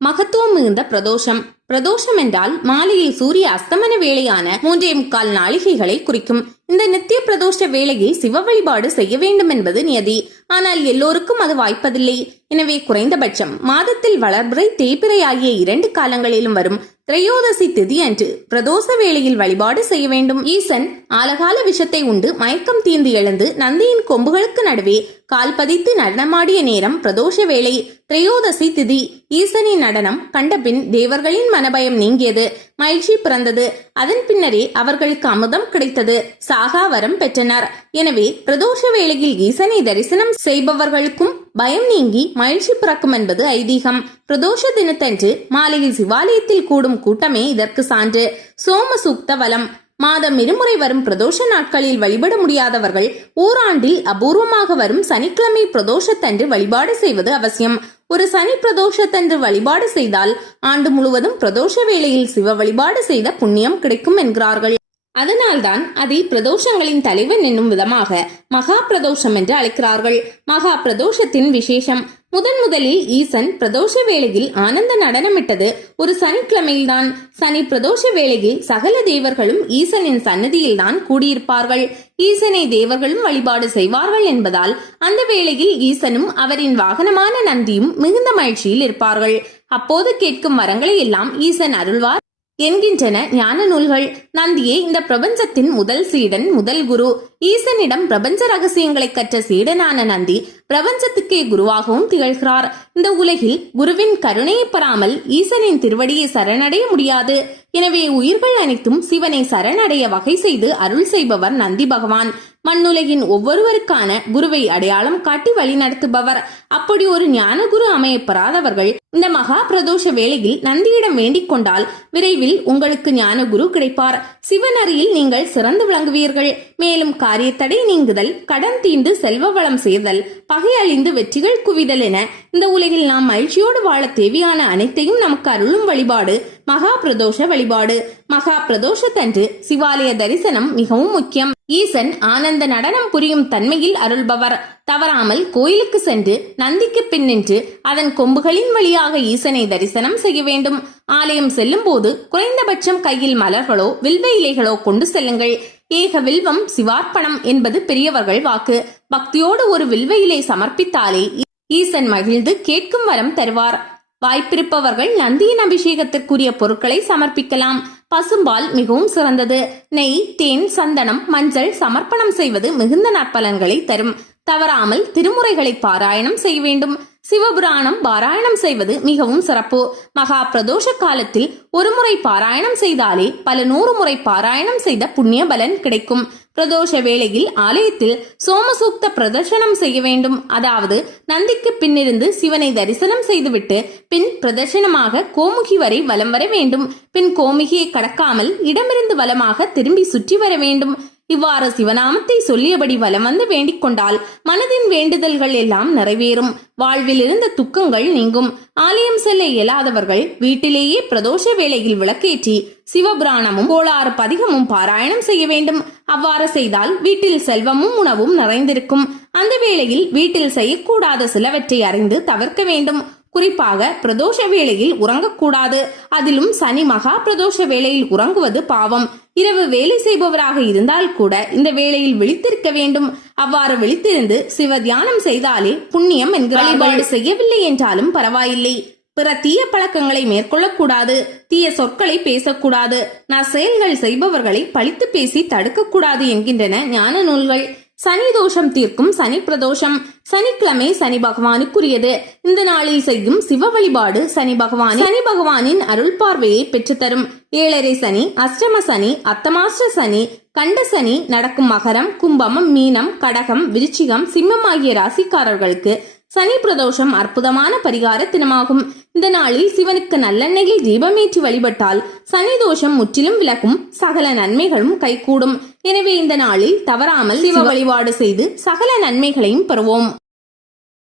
மகத்துவம் மிகுந்த பிரதோஷம். பிரதோஷம் என்றால் மாலையில் சூரிய அஸ்தமன வேளையான 3:45 நாழிகைகளை குறிக்கும். இந்த நித்திய பிரதோஷ வேளையில் சிவ வழிபாடு செய்ய வேண்டும் என்பது நியதி. ஆனால் எல்லோருக்கும் அது வாய்ப்பதில்லை. எனவே குறைந்தபட்சம் மாதத்தில் வளர்பிறை தேய்பிறை ஆகிய 2 காலங்களிலும் வரும் திரையோதசி திதி அன்று பிரதோஷ வேளையில் வழிபாடு செய்ய வேண்டும். ஈசன் ஆலகால விஷத்தை உண்டு மயக்கம் தீர்ந்து எழுந்து நந்தியின் கொம்புகளுக்கு நடுவே கால் பதித்து நடனமாடிய நேரம் பிரதோஷ வேளை. திரையோதசி திதி. ஈசனின் நடனம் கண்டபின் தேவர்களின் மனபயம் நீங்கியது, மகிழ்ச்சி பிறந்தது. அதன் பின்னரே அவர்களுக்கு அமுதம் கிடைத்தது, சாகா வரம் பெற்றனர். எனவே பிரதோஷ வேளையில் ஈசனை தரிசனம் செய்பவர்களுக்கும் பயம் நீங்கி மகிழ்ச்சி பிறக்கும் என்பது ஐதீகம். பிரதோஷ தினத்தன்று மாலையில் சிவாலயத்தில் கூடும் கூட்டமே இதற்கு சான்று. சோம சூக்த வலம். மாதம் 2 முறை வரும் பிரதோஷ நாட்களில் வழிபட முடியாதவர்கள் ஓராண்டில் அபூர்வமாக வரும் சனிக்கிழமை பிரதோஷத்தன்று வழிபாடு செய்வது அவசியம். ஒரு சனி பிரதோஷத்தன்று வழிபாடு செய்தால் ஆண்டு முழுவதும் பிரதோஷ வேளையில் சிவ வழிபாடு செய்த புண்ணியம் கிடைக்கும் என்கிறார்கள். அதனால்தான் அதை பிரதோஷங்களின் தலைவன் என்னும் விதமாக மகா பிரதோஷம் என்று அழைக்கிறார்கள். மகா பிரதோஷத்தின் விசேஷம். முதலில் ஈசன் பிரதோஷ வேளையில் ஆனந்த நடனமிட்டது ஒரு சனிக்கிழமையில்தான். சனி பிரதோஷ வேளையில் சகல தேவர்களும் ஈசனின் சன்னதியில் தான் கூடியிருப்பார்கள். ஈசனை தேவர்களும் வழிபாடு செய்வார்கள் என்பதால் அந்த வேளையில் ஈசனும் அவரின் வாகனமான நந்தியும் மிகுந்த மகிழ்ச்சியில் இருப்பார்கள். அப்போது கேட்கும் வரங்களை எல்லாம் ஈசன் அருள்வார் என்கின்றன ஞான நூல்கள். நந்தியே இந்த பிரபஞ்சத்தின் முதல் சீடன், முதல் குரு. ஈசனிடம் பிரபஞ்ச ரகசியங்களை கற்ற சீடனான நந்தி பிரபஞ்சத்துக்கே குருவாகவும் திகழ்கிறார். இந்த உலகில் குருவின் கருணையை பெறாமல் ஈசனின் திருவடியை சரணடைய முடியாது. எனவே உயிர்கள் அனைத்தும் சிவனை சரணடைய வகை செய்து அருள் செய்பவர் நந்தி பகவான். மண்ணுலகின் ஒவ்வொருவருக்கான குருவை அடையாளம் காட்டி வழி நடத்துபவர். அப்படி ஒரு ஞான குரு அமைய பெறாதவர்கள் இந்த மகா பிரதோஷ வேளையில் நந்தியிடம் வேண்டிக் கொண்டால் விரைவில் உங்களுக்கு ஞான குரு கிடைப்பார். சிவனரியில் நீங்கள் சிறந்து விளங்குவீர்கள். மேலும் காரியத்தடை நீங்குதல், கடன் தீர்ந்து செல்வ வளம் சேர்தல், பகை அழிந்து வெற்றிகள் குவிதல் என இந்த உலகில் நாம் மகிழ்ச்சியோடு வாழ தேவையான அனைத்தையும் நமக்கு அருளும் வழிபாடு மகா பிரதோஷ வழிபாடு. மகா பிரதோஷத்தன்று சிவாலய தரிசனம் மிகவும் முக்கியம். ஈசன் ஆனந்த நடனம் புரியும் தன்மையில் அருள்பவர். தவறாமல் கோயிலுக்கு சென்று நந்திக்கு பின் நின்று அதன் கொம்புகளின் வழியாக ஈசனை தரிசனம் செய்ய வேண்டும். ஆலயம் செல்லும் போது குறைந்தபட்சம் கையில் மலர்களோ வில்வ இலைகளோ கொண்டு செல்லுங்கள். ஏக வில்வம் சிவார்ப்பணம் என்பது பெரியவர்கள் வாக்கு. பக்தியோடு ஒரு வில்வ இலை சமர்ப்பித்தாலே ஈசன் மகிழ்ந்து கேட்கும் வரம் தருவார். வாய்ப்பிருப்பவர்கள் நந்தியின் அபிஷேகத்திற்குரிய பொருட்களை சமர்ப்பிக்கலாம். பசும்பால் மிகவும் சிறந்தது. நெய், தேன், சந்தனம், மஞ்சள் சமர்ப்பணம் செய்வது மிகுந்த நற்பலன்களை தரும். தவறாமல் திருமுறைகளை பாராயணம் செய்ய வேண்டும். சிவபுராணம் பாராயணம் செய்வது மிகவும் சிறப்பு. மகா பிரதோஷ காலத்தில் ஒரு முறை பாராயணம் செய்தாலே பல 100 முறை பாராயணம் செய்த புண்ணிய பலன் கிடைக்கும். பிரதோஷ வேளையில் ஆலயத்தில் சோமசூக்த பிரதர்சனம் செய்ய வேண்டும். அதாவது நந்திக்கு பின்னிருந்து சிவனை தரிசனம் செய்துவிட்டு பின் பிரதர்சனமாக கோமுகி வரை வலம் வர வேண்டும். பின் கோமுகியை கடக்காமல் இடமிருந்து வலமாக திரும்பி சுற்றி வர வேண்டும். இவ்வாறு சிவநாமத்தை சொல்லியபடி வலம் வந்து வேண்டிக் கொண்டால் மனதின் வேண்டுதல்கள் எல்லாம் நிறைவேறும். வாழ்வில் இருந்த துக்கங்கள் நீங்கும். ஆலயம் செல்ல இயலாதவர்கள் வீட்டிலேயே பிரதோஷ வேளையில் விளக்கேற்றி சிவபுராணமும் கோளாறு பதிகமும் பாராயணம் செய்ய வேண்டும். அவ்வாறு செய்தால் வீட்டில் செல்வமும் உணவும் நிறைந்திருக்கும். அந்த வேளையில் வீட்டில் செய்யக்கூடாத சிலவற்றை அறிந்து தவிர்க்க வேண்டும். குறிப்பாக பிரதோஷ வேளையில் உறங்கக்கூடாது. அதிலும் சனி மகா பிரதோஷ வேளையில் உறங்குவது பாவம். இரவு வேலை செய்பவராக இருந்தால் கூட இந்த வேளையில் விழித்திருக்க வேண்டும். அவ்வாறு விழித்திருந்து சிவ தியானம் செய்தாலே புண்ணியம் என்கிறார்கள். வழிபாடு செய்யவில்லை என்றாலும் பரவாயில்லை. பிற தீய பழக்கங்களை மேற்கொள்ளக்கூடாது. தீய சொற்களை பேசக்கூடாது. நற்செயல்கள் செய்பவர்களை பழித்து பேசி தடுக்கக்கூடாது என்கின்றன ஞான நூல்கள். சனி தோஷம் தீர்க்கும் சனி பிரதோஷம். சனிக்கிழமை சனி பகவானுக்குரியது. இந்த நாளில் செய்யும் சிவ வழிபாடு சனி பகவானின் அருள் பார்வையை பெற்றுத்தரும். 7.5 சனி, அஷ்டம சனி, அத்தமாஷ்ட சனி, கண்ட சனி நடக்கும் மகரம், கும்பம், மீனம், கடகம், விருச்சிகம், சிம்மம் ஆகிய ராசிக்காரர்களுக்கு சனி பிரதோஷம் அற்புதமான பரிகார தினமாகும். இந்த நாளில் சிவனுக்கு நல்லெண்ணெயில் தீபமேற்றி வழிபட்டால் சனி தோஷம் முற்றிலும் விலகும். சகல நன்மைகளும் கைகூடும். எனவே இந்த நாளில் தவறாமல் சிவ வழிபாடு செய்து சகல நன்மைகளையும் பெறுவோம்.